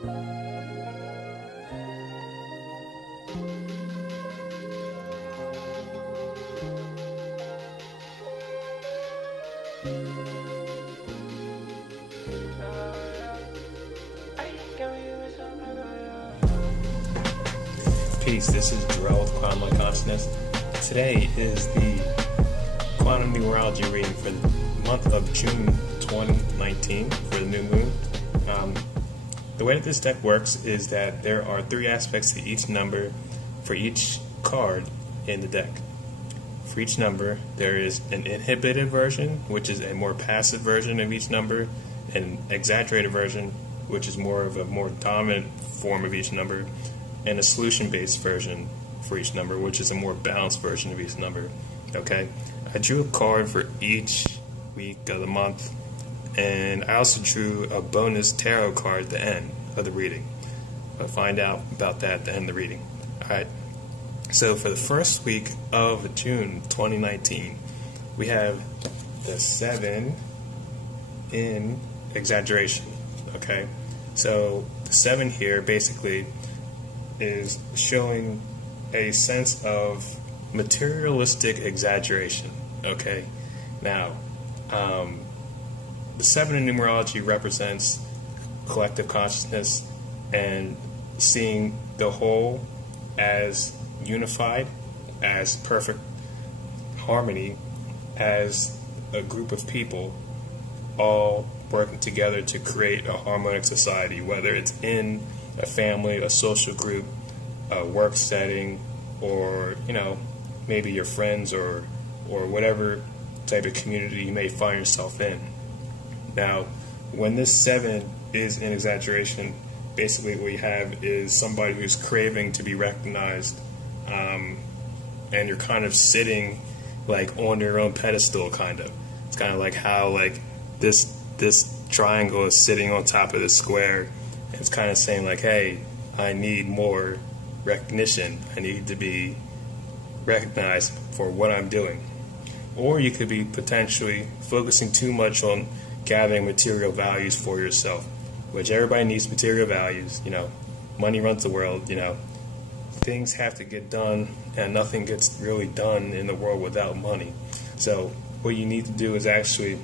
Peace, this is Jarrell with Quantum Consciousness. Today is the Quantum Numerology Reading for the month of June 2019 for the new moon. The way that this deck works is that there are 3 aspects to each number for each card in the deck. For each number, there is an inhibited version, which is a more passive version of each number, and an exaggerated version, which is more of a more dominant form of each number, and a solution-based version for each number, which is a more balanced version of each number. Okay, I drew a card for each week of the month, and I also drew a bonus tarot card at the end of the reading. I'll find out about that at the end of the reading. Alright, so for the first week of June 2019, we have the 7 in exaggeration. Okay, so the 7 here basically is showing a sense of materialistic exaggeration. Okay, now the 7 in numerology represents collective consciousness and seeing the whole as unified, as perfect harmony, as a group of people all working together to create a harmonic society, whether it's in a family, a social group, a work setting, or maybe your friends or whatever type of community you may find yourself in. Now, when this 7 is in exaggeration, basically what you have is somebody who's craving to be recognized, and you're kind of sitting like on your own pedestal, kind of. It's kind of like how like this triangle is sitting on top of this square. It's kind of saying like, hey, I need more recognition. I need to be recognized for what I'm doing. Or you could be potentially focusing too much on gathering material values for yourself, which everybody needs material values. Money runs the world. Things have to get done, and nothing gets really done in the world without money. So what you need to do is actually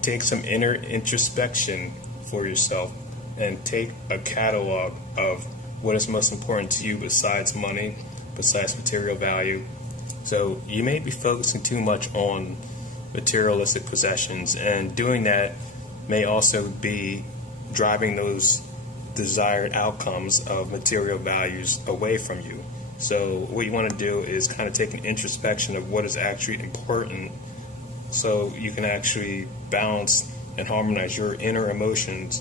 take some inner introspection for yourself and take a catalog of what is most important to you besides money, besides material value. So you may be focusing too much on materialistic possessions, and doing that may also be driving those desired outcomes of material values away from you. So what you want to do is kind of take an introspection of what is actually important, so you can actually balance and harmonize your inner emotions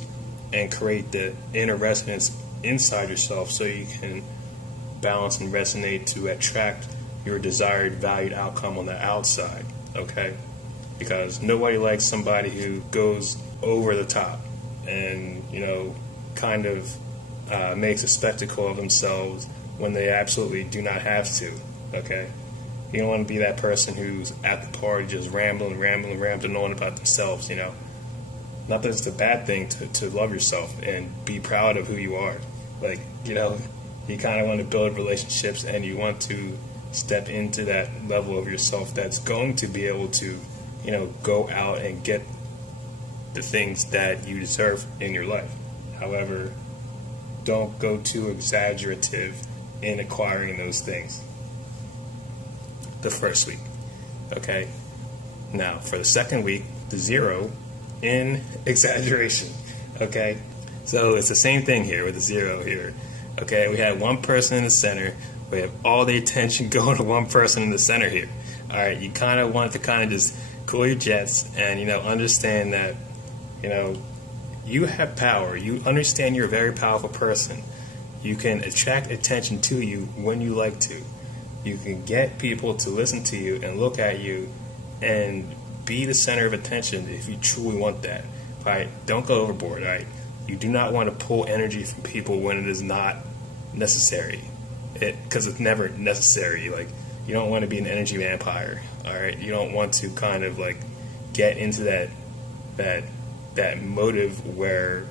and create the inner resonance inside yourself, so you can balance and resonate to attract your desired valued outcome on the outside. Okay, because nobody likes somebody who goes over the top and kind of makes a spectacle of themselves when they absolutely do not have to. Okay, you don't want to be that person who's at the party just rambling on about themselves. Not that it's a bad thing to love yourself and be proud of who you are. Like, you kind of want to build relationships, and you want to step into that level of yourself that's going to be able to, go out and get the things that you deserve in your life. However, don't go too exaggerative in acquiring those things the first week. Okay? Now, for the second week, the 0 in exaggeration. Okay? So it's the same thing here with the 0 here. Okay? We have one person in the center. We have all the attention going to one person in the center here. Alright, you kind of want to kind of just cool your jets and, understand that, you have power. You understand you're a very powerful person. You can attract attention to you when you like to. You can get people to listen to you and look at you and be the center of attention if you truly want that. Alright, don't go overboard. Alright, you do not want to pull energy from people when it is not necessary. Because it's never necessary. Like, you don't want to be an energy vampire. Alright, you don't want to kind of like get into that motive where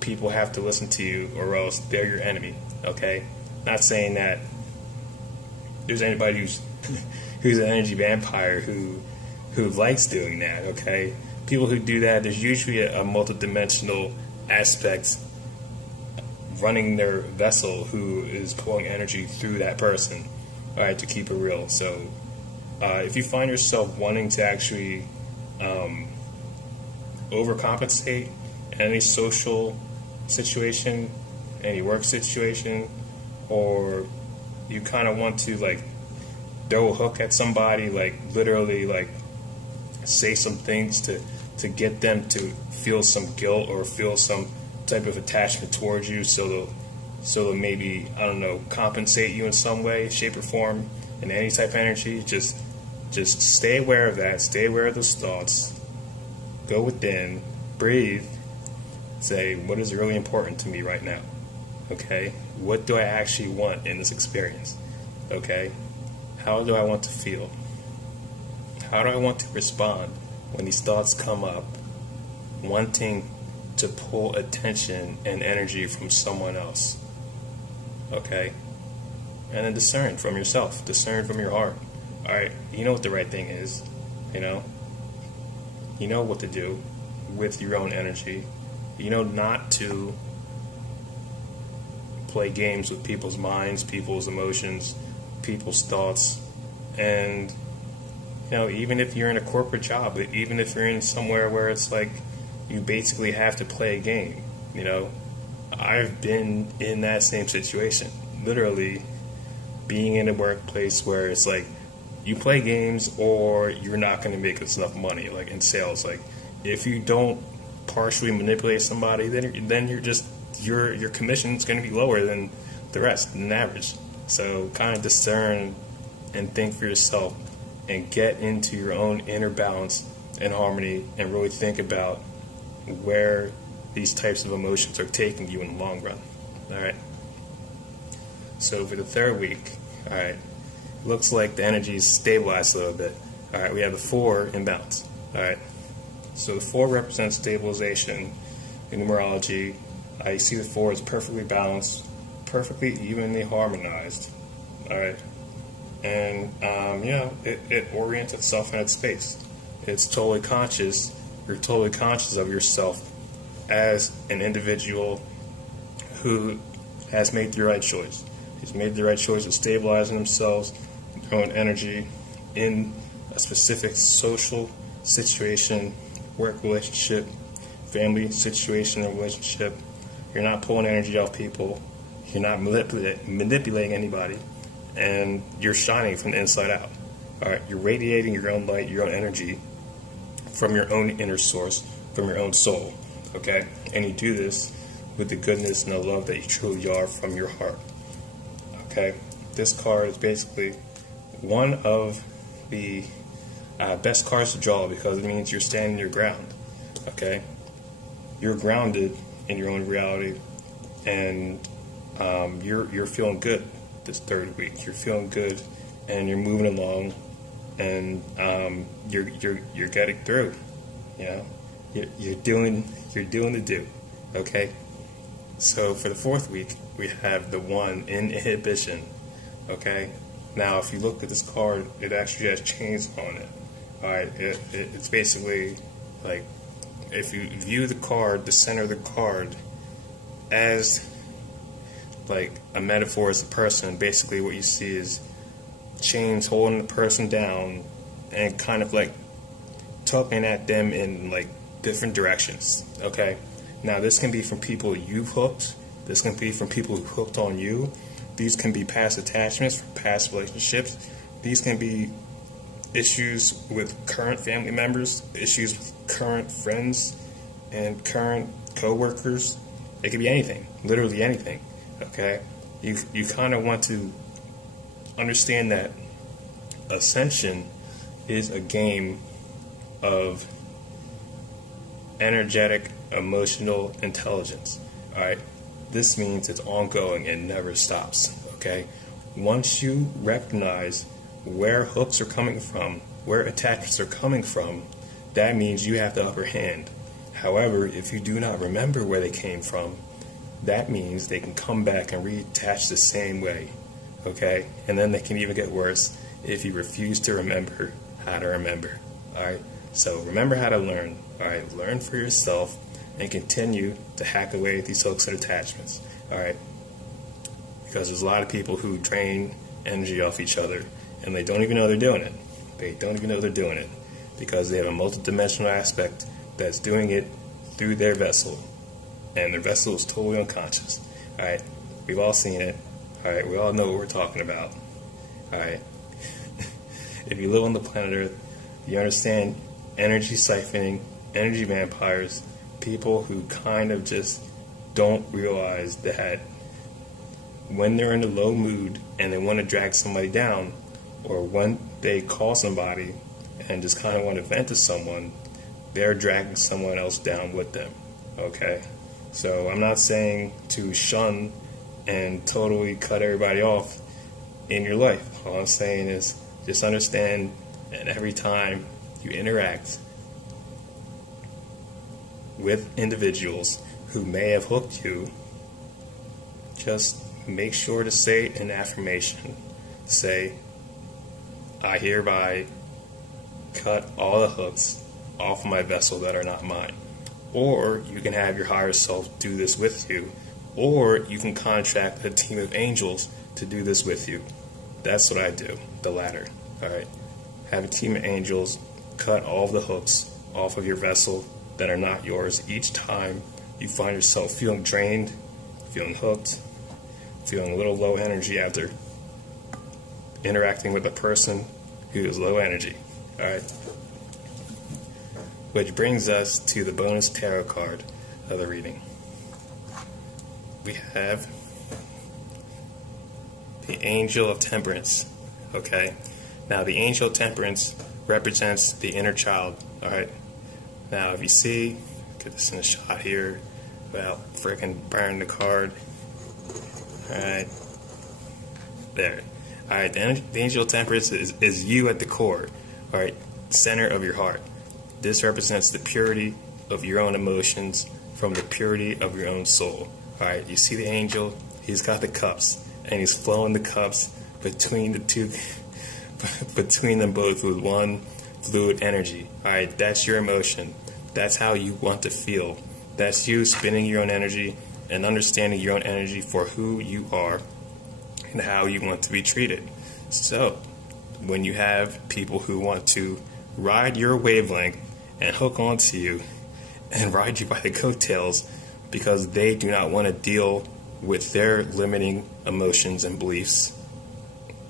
people have to listen to you or else they're your enemy. Okay? Not saying that there's anybody who's who's an energy vampire who likes doing that. Okay? People who do that, there's usually a multidimensional aspect running their vessel who is pulling energy through that person, all right, to keep it real. So if you find yourself wanting to actually overcompensate in any social situation, any work situation, or you kind of want to like throw a hook at somebody, like literally like say some things to get them to feel some guilt or feel some type of attachment towards you, so they'll maybe, I don't know, compensate you in some way, shape or form, in any type of energy. Just stay aware of that. Stay aware of those thoughts. Go within, breathe, say, what is really important to me right now? Okay? What do I actually want in this experience? Okay? How do I want to feel? How do I want to respond when these thoughts come up, wanting to pull attention and energy from someone else? Okay? And then discern from yourself. Discern from your heart. Alright, you know what the right thing is. You know? You know what to do with your own energy. You know not to play games with people's minds, people's emotions, people's thoughts. And, you know, even if you're in a corporate job, even if you're in somewhere where it's like you basically have to play a game, you know, I've been in that same situation. Literally being in a workplace where it's like you play games or you're not going to make enough money, like in sales. Like if you don't partially manipulate somebody, then you're just your commission is going to be lower than the rest, than average. So kind of discern and think for yourself and get into your own inner balance and harmony and really think about where these types of emotions are taking you in the long run. Alright? So for the third week, alright, looks like the energy is stabilized a little bit. Alright, we have the 4 in balance. Alright, so the 4 represents stabilization in numerology. I see the 4 is perfectly balanced, perfectly evenly harmonized. Alright, and you know, it orients itself in its space. It's totally conscious. You're totally conscious of yourself as an individual who has made the right choice. He's made the right choice of stabilizing themselves, their own energy, in a specific social situation, work relationship, family situation or relationship. You're not pulling energy off people. You're not manipulating anybody. And you're shining from the inside out. Alright, you're radiating your own light, your own energy from your own inner source, from your own soul. Okay? And you do this with the goodness and the love that you truly are from your heart. Okay? This card is basically one of the best cards to draw because it means you're standing your ground. Okay? You're grounded in your own reality, and you're feeling good this third week. You're feeling good, and you're moving along, and you're getting through. You know, you're doing the do. Okay. So for the 4th week, we have the 1 in inhibition. Okay. Now, if you look at this card, it actually has chains on it. All right. It's basically like, if you view the card, the center of the card, as like a metaphor as a person, basically what you see is chains holding the person down and kind of like tugging at them in like different directions. Okay? Now this can be from people you've hooked. This can be from people who hooked on you. These can be past attachments from past relationships. These can be issues with current family members, issues with current friends and current co-workers. It could be anything, literally anything. Okay? You kind of want to understand that ascension is a game of energetic, emotional intelligence. Alright? This means it's ongoing and never stops. Okay? Once you recognize where hooks are coming from, where attachments are coming from, that means you have the upper hand. However, if you do not remember where they came from, that means they can come back and reattach the same way, okay? And then they can even get worse if you refuse to remember how to remember, all right? So remember how to learn, all right? Learn for yourself and continue to hack away at these hooks and attachments, all right? Because there's a lot of people who drain energy off each other and they don't even know they're doing it. They don't even know they're doing it because they have a multidimensional aspect that's doing it through their vessel, and their vessel is totally unconscious. All right, we've all seen it. All right, we all know what we're talking about. All right, if you live on the planet Earth, you understand energy siphoning, energy vampires, people who kind of just don't realize that when they're in a low mood and they want to drag somebody down, or when they call somebody and just kind of want to vent to someone, they're dragging someone else down with them, okay? So I'm not saying to shun and totally cut everybody off in your life. All I'm saying is just understand that every time you interact with individuals who may have hooked you, just make sure to say an affirmation. Say, I hereby cut all the hooks off my vessel that are not mine. Or you can have your higher self do this with you, or you can contract a team of angels to do this with you. That's what I do, the latter. Alright, have a team of angels cut all the hooks off of your vessel that are not yours each time you find yourself feeling drained, feeling hooked, feeling a little low energy after interacting with a person who is low energy. Alright, which brings us to the bonus tarot card of the reading. We have the Angel of Temperance. Okay, now the Angel of Temperance represents the inner child. Alright, now if you see, get this in a shot here without freaking burning the card. Alright, there. Alright, the Angel of Temperance is you at the core. Alright, center of your heart. This represents the purity of your own emotions from the purity of your own soul. Alright, you see the angel? He's got the cups, and he's flowing the cups between the two, between them both with one fluid energy. Alright, that's your emotion. That's how you want to feel. That's you spinning your own energy and understanding your own energy for who you are and how you want to be treated. So, when you have people who want to ride your wavelength and hook onto you and ride you by the coattails because they do not want to deal with their limiting emotions and beliefs,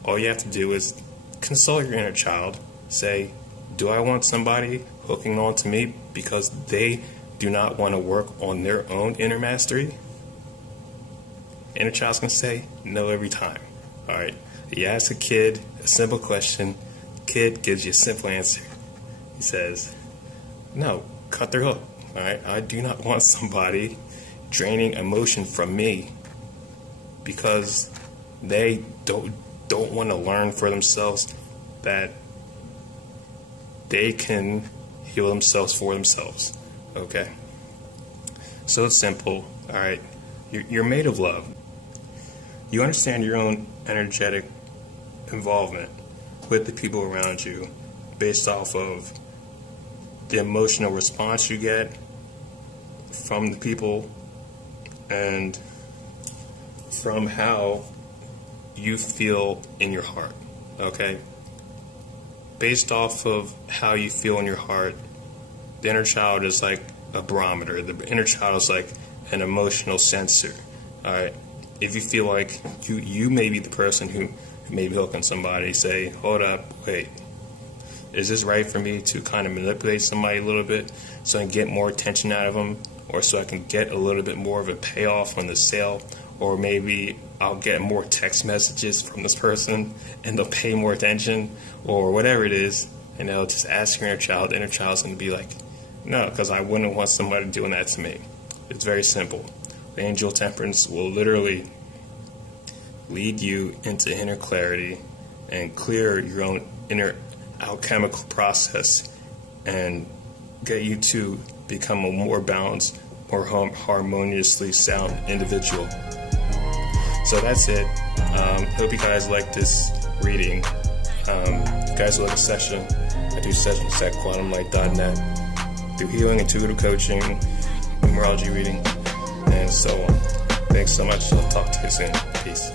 all you have to do is consult your inner child. Say, do I want somebody hooking onto me because they do not want to work on their own inner mastery? Inner child's going to say no every time. Alright, you ask a kid a simple question, kid gives you a simple answer. He says, no, cut their hook. Alright, I do not want somebody draining emotion from me because they don't want to learn for themselves that they can heal themselves for themselves. Okay? So it's simple. Alright, you're made of love. You understand your own energetic involvement with the people around you based off of the emotional response you get from the people and from how you feel in your heart. Okay? Based off of how you feel in your heart, the inner child is like a barometer. The inner child is like an emotional sensor. Alright? If you feel like you may be the person who may be hooking somebody, say, hold up, wait, is this right for me to kind of manipulate somebody a little bit so I can get more attention out of them, or so I can get a little bit more of a payoff on the sale, or maybe I'll get more text messages from this person and they'll pay more attention, or whatever it is, and they'll just ask your inner child. The inner child's going to be like, no, because I wouldn't want somebody doing that to me. It's very simple. The Angel of Temperance will literally lead you into inner clarity and clear your own inner alchemical process and get you to become a more balanced, more harmoniously sound individual. So that's it. Hope you guys like this reading. If you guys like a session, I do sessions at quantumlight.net through healing, intuitive coaching, numerology reading, and so on. Thanks so much. I'll talk to you soon. Peace.